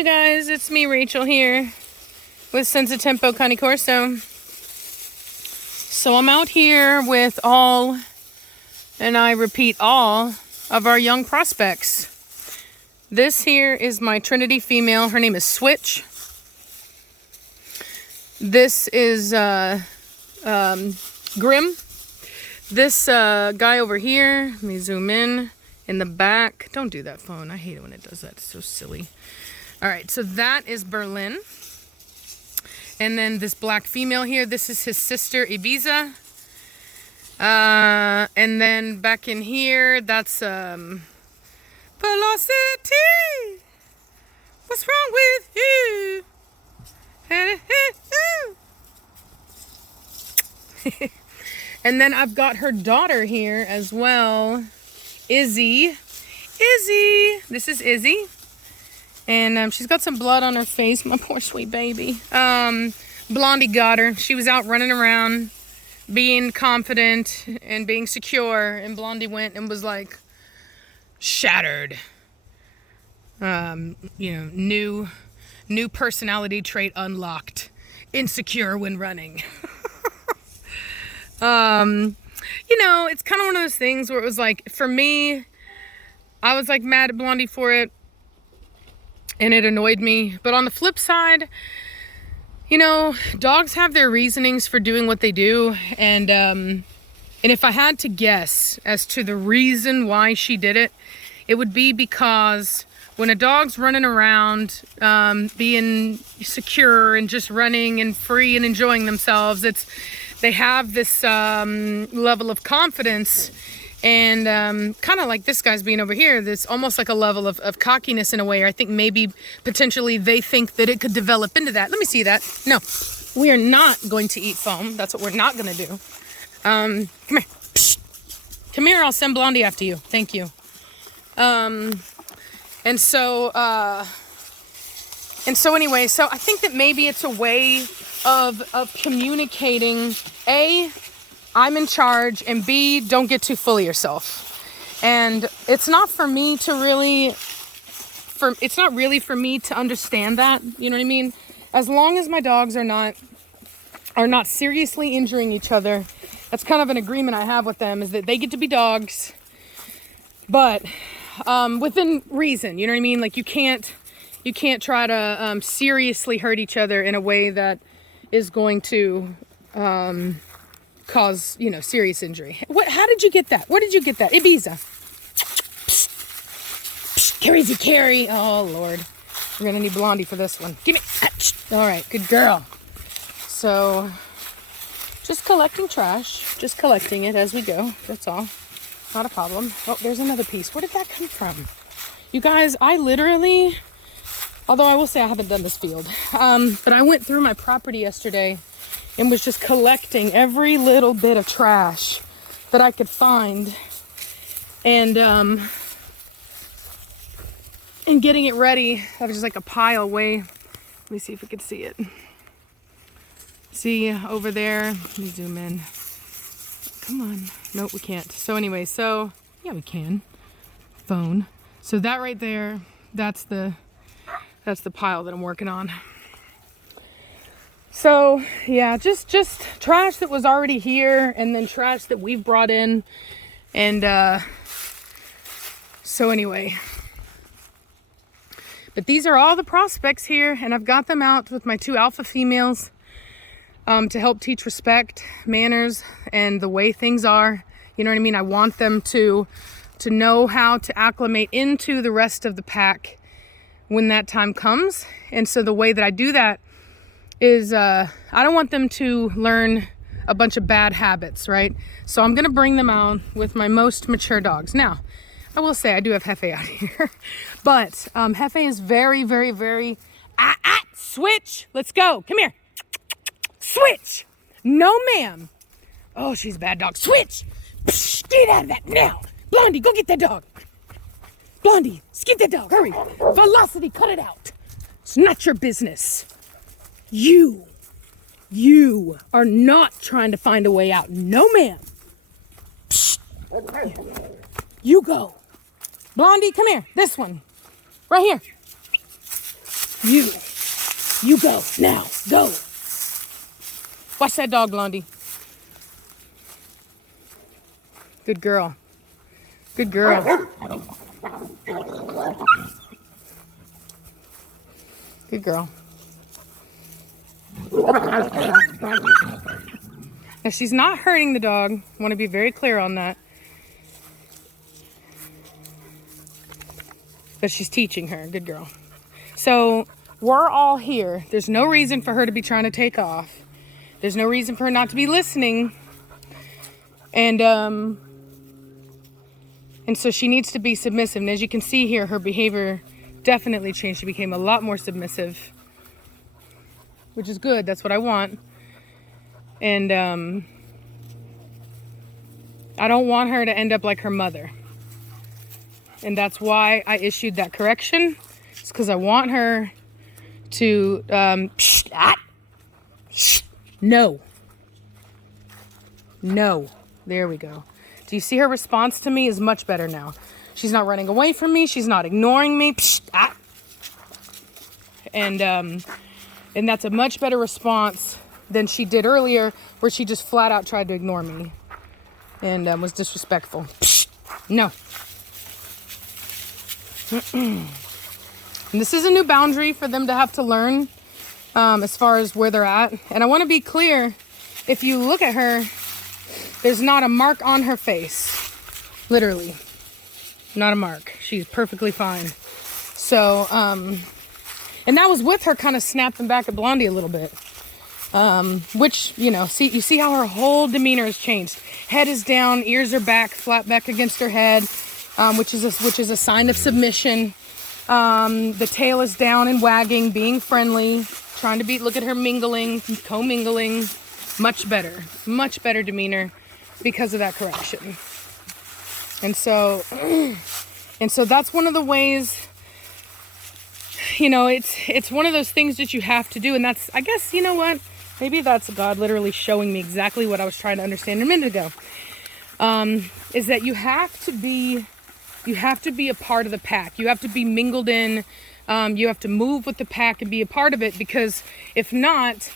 you guys, it's me, Rachel, here with Senza Tempo Cane Corso. So I'm out here with all, and I repeat all, of our young prospects. This here is my Trinity female. Her name is Switch. This is Grim. This guy over here, let me zoom in the back. Don't do that phone. I hate it when it does that. It's so silly. All right, so that is Berlin. And then this black female here, this is his sister, Ibiza. And then back in here, that's Velocity. What's wrong with you? And then I've got her daughter here as well, Izzy. This is Izzy. And she's got some blood on her face, my poor sweet baby. Blondie got her. She was out running around, being confident and being secure. And Blondie went and was like shattered. New personality trait unlocked. Insecure when running. It's kind of one of those things where it was like, for me, I was like mad at Blondie for it, and it annoyed me. But on the flip side, dogs have their reasonings for doing what they do, and if I had to guess as to the reason why she did it, it would be because when a dog's running around, being secure and just running and free and enjoying themselves, they have this level of confidence, and kind of like this guy's being over here, there's almost like a level of cockiness in a way. Or I think maybe potentially they think that it could develop into that. Let me see that. No, we are not going to eat foam. That's what we're not going to do. Come here. Psst. Come here. I'll send Blondie after you. Thank you. And so anyway, so I think that maybe it's a way of communicating, A, I'm in charge, and B, don't get too full of yourself. And it's not for me to really, it's not really for me to understand that, you know what I mean? As long as my dogs are not seriously injuring each other, that's kind of an agreement I have with them, is that they get to be dogs, but within reason, you know what I mean? Like you can't try to seriously hurt each other in a way that is going to cause, serious injury. How did you get that? Where did you get that? Ibiza. Carry. Oh, Lord. We're going to need Blondie for this one. Give me. All right, good girl. So, just collecting trash. Just collecting it as we go. That's all. Not a problem. Oh, there's another piece. Where did that come from? You guys, I literally, although I will say I haven't done this field, but I went through my property yesterday and was just collecting every little bit of trash that I could find, and getting it ready. I was just like a pile way. Let me see if we could see it. See over there? Let me zoom in. Come on. Nope, we can't. So anyway, yeah, we can. Phone. So that right there, that's the pile that I'm working on. So yeah, just trash that was already here, and then trash that we've brought in. And so anyway, but these are all the prospects here, and I've got them out with my 2 alpha females to help teach respect, manners, and the way things are. You know what I mean? I want them to know how to acclimate into the rest of the pack when that time comes. And so the way that I do that is I don't want them to learn a bunch of bad habits, right? So I'm going to bring them out with my most mature dogs. Now, I will say I do have Hefe out here, but Hefe is very, very, very, Switch, let's go. Come here. Switch. No, ma'am. Oh, she's a bad dog. Switch. Psh, get out of that now. Blondie, go get that dog. Blondie, get that dog. Hurry. Velocity, cut it out. It's not your business. You are not trying to find a way out. No, ma'am. Psh. You go. Blondie, come here. This one. Right here. You go now. Go. Watch that dog, Blondie. Good girl. Good girl. Good girl. Now, she's not hurting the dog. I want to be very clear on that. But she's teaching her. Good girl. So, we're all here. There's no reason for her to be trying to take off. There's no reason for her not to be listening. And so she needs to be submissive. And as you can see here, her behavior definitely changed. She became a lot more submissive, which is good. That's what I want. And I don't want her to end up like her mother. And that's why I issued that correction. It's because I want her to no. There we go. Do you see her response to me is much better now? She's not running away from me. She's not ignoring me. And that's a much better response than she did earlier, where she just flat out tried to ignore me and was disrespectful. No. And this is a new boundary for them to have to learn as far as where they're at. And I want to be clear, if you look at her, there's not a mark on her face. Literally. Not a mark. She's perfectly fine. So, and that was with her kind of snapping back at Blondie a little bit. Which, you see how her whole demeanor has changed. Head is down, ears are back, flat back against her head, which is a sign of submission. The tail is down and wagging, being friendly, trying to look at her mingling, co-mingling. Much better demeanor because of that correction. And so that's one of the ways, it's one of those things that you have to do. And that's, I guess, you know what? Maybe that's God literally showing me exactly what I was trying to understand a minute ago. Is that you have to be a part of the pack. You have to be mingled in. You have to move with the pack and be a part of it, because if not,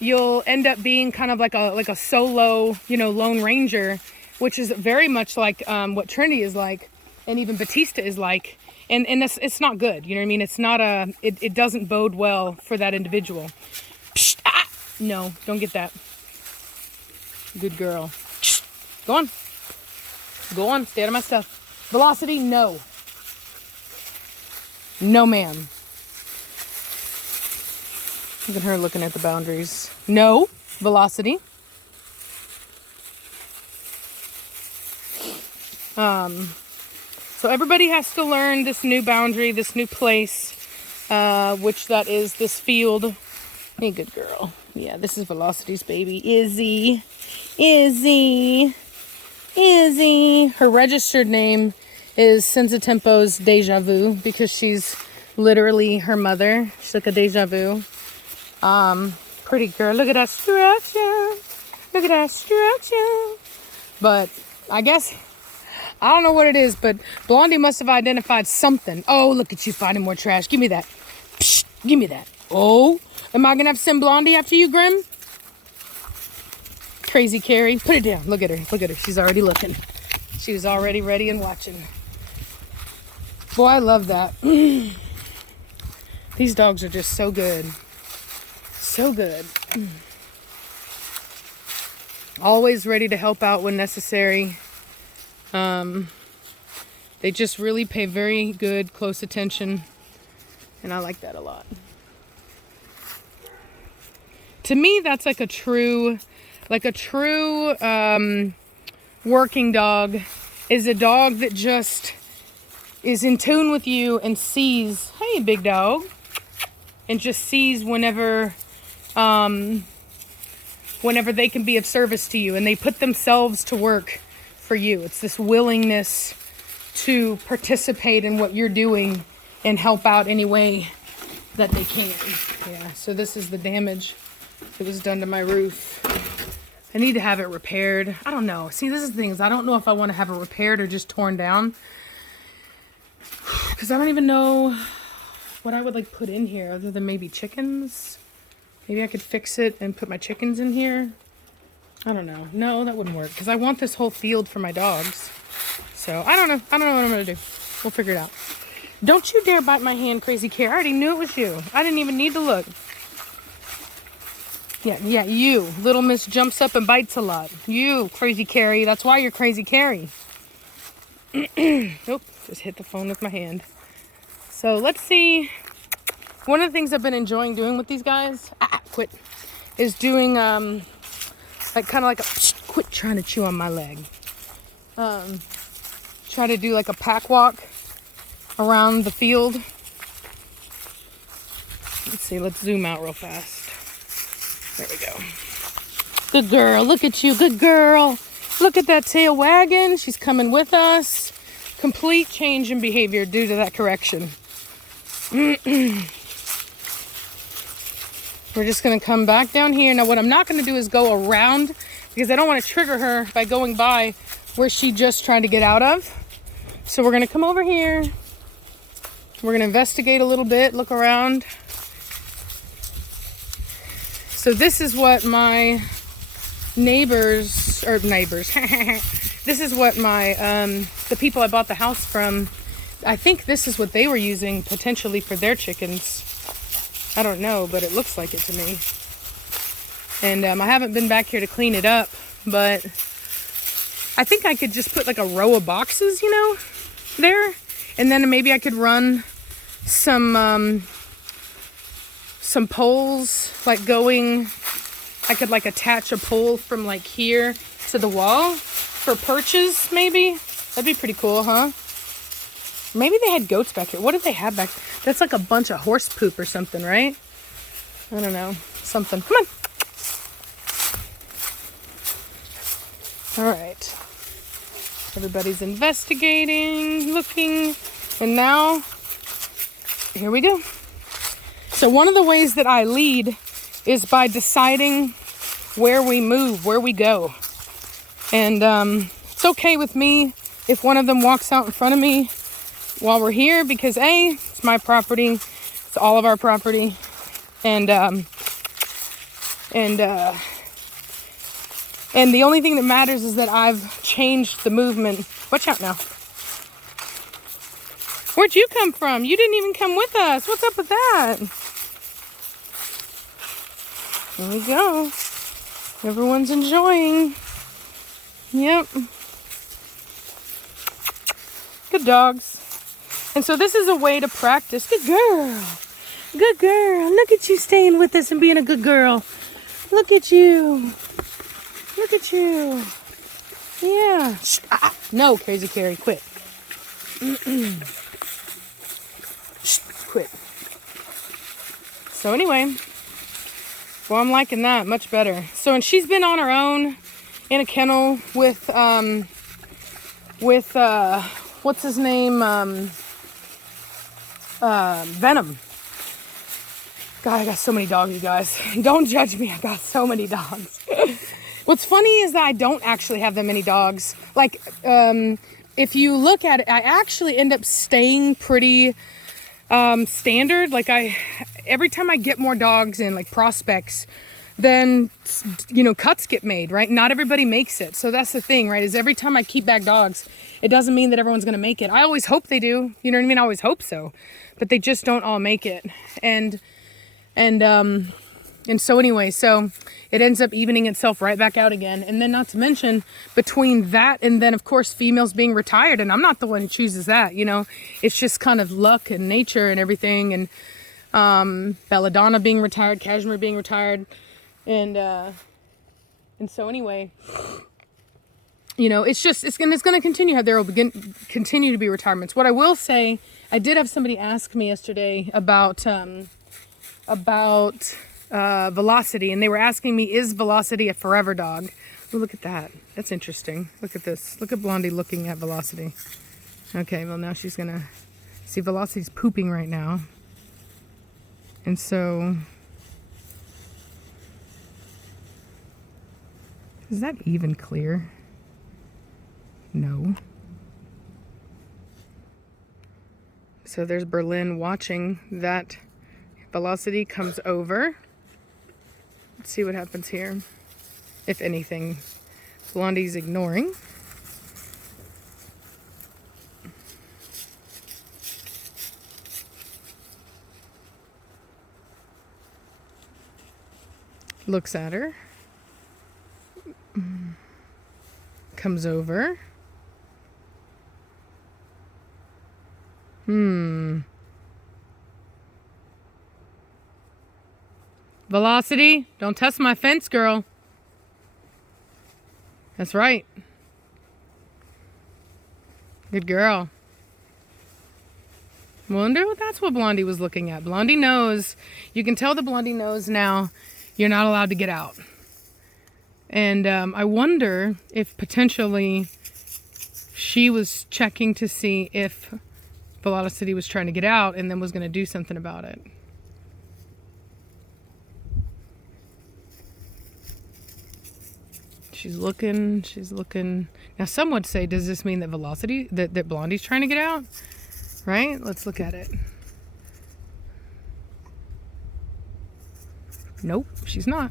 you'll end up being kind of like a solo, Lone Ranger, which is very much like what Trinity is like, and even Batista is like. And it's not good. You know what I mean? It's not it doesn't bode well for that individual. No, don't get that. Good girl. Go on. Stay out of my stuff. Velocity, no. No, ma'am. Look at her looking at the boundaries. No, Velocity. So everybody has to learn this new boundary, this new place, which that is this field. Hey, good girl. Yeah, this is Velocity's baby. Izzy. Her registered name is Senzatempo's Deja Vu, because she's literally her mother. She's like a deja vu. Pretty girl. Look at that structure. But I guess, I don't know what it is, but Blondie must have identified something. Oh, look at you finding more trash. Give me that. Psst, give me that. Oh, am I going to have to send Blondie after you, Grim? Crazy Carrie. Put it down. Look at her. She's already looking. She was already ready and watching. Boy, I love that. These dogs are just so good. So good. Always ready to help out when necessary. They just really pay very good, close attention. And I like that a lot. To me, that's like a true working dog is a dog that just is in tune with you and sees, hey, big dog, and just sees whenever they can be of service to you, and they put themselves to work for you. It's this willingness to participate in what you're doing and help out any way that they can. Yeah, so this is the damage that was done to my roof. I need to have it repaired. I don't know. See, this is the thing, is I don't know if I want to have it repaired or just torn down. Because I don't even know what I would like put in here other than maybe chickens. Maybe I could fix it and put my chickens in here. I don't know. No, that wouldn't work because I want this whole field for my dogs. So I don't know. I don't know what I'm going to do. We'll figure it out. Don't you dare bite my hand, Crazy Carrie. I already knew it was you. I didn't even need to look. Yeah, you. Little Miss jumps up and bites a lot. You, Crazy Carrie. That's why you're Crazy Carrie. Nope, just hit the phone with my hand. So let's see. One of the things I've been enjoying doing with these guys, quit, is doing like kind of like a, quit trying to chew on my leg. Try to do like a pack walk around the field. Let's see, let's zoom out real fast. There we go. Good girl, look at you, good girl. Look at that tail wagging. She's coming with us. Complete change in behavior due to that correction. We're just gonna come back down here. Now what I'm not gonna do is go around because I don't wanna trigger her by going by where she just tried to get out of. So we're gonna come over here. We're gonna investigate a little bit, look around. So this is what my neighbors, this is what my, the people I bought the house from, I think this is what they were using potentially for their chickens. I don't know, but it looks like it to me. And I haven't been back here to clean it up, but I think I could just put like a row of boxes, you know, there. And then maybe I could run some poles like going, I could like attach a pole from like here to the wall for perches maybe. That'd be pretty cool, huh? Maybe they had goats back here. What did they have back? That's like a bunch of horse poop or something, right? I don't know. Something. Come on. All right. Everybody's investigating, looking, and now here we go. So one of the ways that I lead is by deciding where we move, where we go. And it's okay with me if one of them walks out in front of me while we're here because A, it's my property, it's all of our property. And the only thing that matters is that I've changed the movement. Watch out now. Where'd you come from? You didn't even come with us. What's up with that? There we go. Everyone's enjoying. Yep. Good dogs. And so this is a way to practice. Good girl. Good girl. Look at you staying with us and being a good girl. Look at you. Look at you. Yeah. No, Crazy Carrie, quit. Quit. So anyway, well, I'm liking that much better. So, and she's been on her own in a kennel with what's his name? Venom. God, I got so many dogs, you guys. Don't judge me. I got so many dogs. What's funny is that I don't actually have that many dogs. Like, if you look at it, I actually end up staying pretty standard. Like every time I get more dogs in, like prospects, then, you know, cuts get made, right? Not everybody makes it. So that's the thing, right? Is every time I keep back dogs, it doesn't mean that everyone's going to make it. I always hope they do. You know what I mean? I always hope so. But they just don't all make it. And so anyway, so it ends up evening itself right back out again. And then not to mention between that and then of course females being retired, and I'm not the one who chooses that, you know, it's just kind of luck and nature and everything. And Belladonna being retired, Cashmere being retired. And so anyway, you know, it's going to continue. There will continue to be retirements. What I will say, I did have somebody ask me yesterday about Velocity, and they were asking me, is Velocity a forever dog? Ooh, look at that. That's interesting. Look at this. Look at Blondie looking at Velocity. Okay, well now she's gonna see Velocity's pooping right now. And so, is that even clear? No. So there's Berlin watching that. Velocity comes over. Let's see what happens here. If anything, Blondie's ignoring. Looks at her. Comes over. Velocity, don't test my fence, girl. That's right. Good girl. Wonder what that's what Blondie was looking at. Blondie knows. You can tell the Blondie knows now you're not allowed to get out. And I wonder if potentially she was checking to see if Velocity was trying to get out and then was going to do something about it. She's looking. Now some would say, does this mean that Velocity, that Blondie's trying to get out? Right? Let's look at it. Nope, she's not.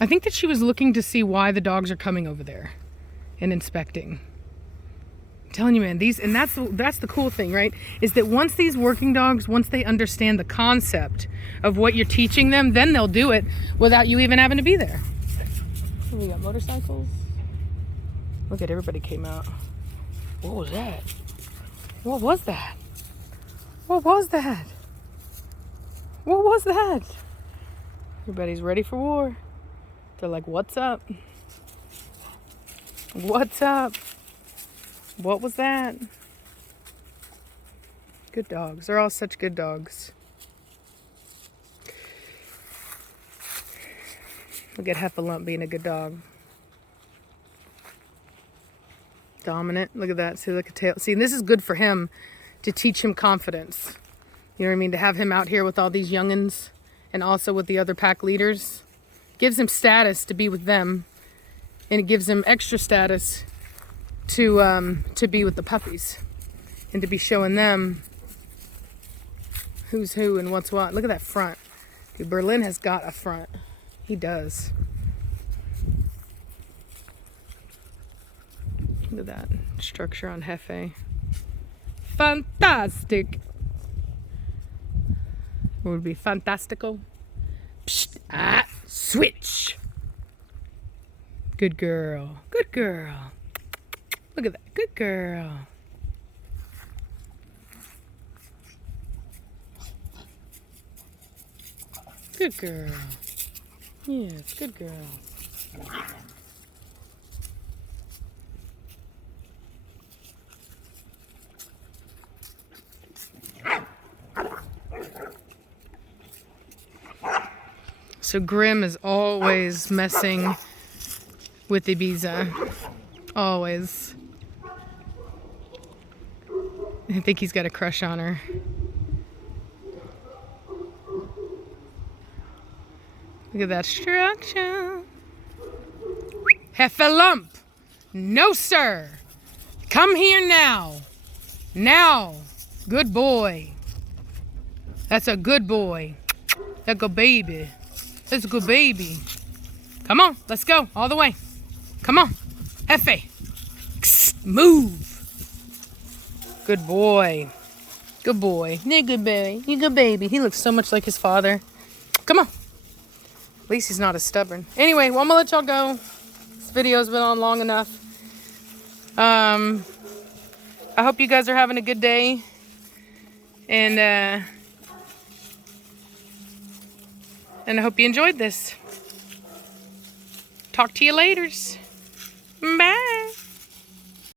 I think that she was looking to see why the dogs are coming over there and inspecting. I'm telling you, man, these, and that's the cool thing, right? Is that once these working dogs, once they understand the concept of what you're teaching them, then they'll do it without you even having to be there. We got motorcycles. Look at everybody came out. What was that? What was that? What was that? What was that? Everybody's ready for war. They're like, what's up? What's up? What was that? Good dogs. They're all such good dogs. Look at Heffalump being a good dog. Dominant. Look at that. See, look at tail. See, this is good for him to teach him confidence. You know what I mean? To have him out here with all these youngins and also with the other pack leaders. Gives him status to be with them. And it gives him extra status to be with the puppies. And to be showing them who's who and what's what. Look at that front. Dude, Berlin has got a front. He does. Look at that structure on Hefe. Fantastic. What would be fantastical? Psst, switch. Good girl. Good girl. Look at that. Good girl. Good girl. Yes, good girl. So Grim is always messing with Ibiza. Always. I think he's got a crush on her. Look at that structure. Heffalump. No, sir. Come here now. Now. Good boy. That's a good boy. That's a good baby. That's a good baby. Come on. Let's go. All the way. Come on. Hefe. Move. Good boy. Good boy. You're a good baby. You're a good baby. He looks so much like his father. Come on. At least he's not as stubborn. Anyway, well, I'm going to let y'all go. This video's been on long enough. I hope you guys are having a good day. And I hope you enjoyed this. Talk to you later. Bye.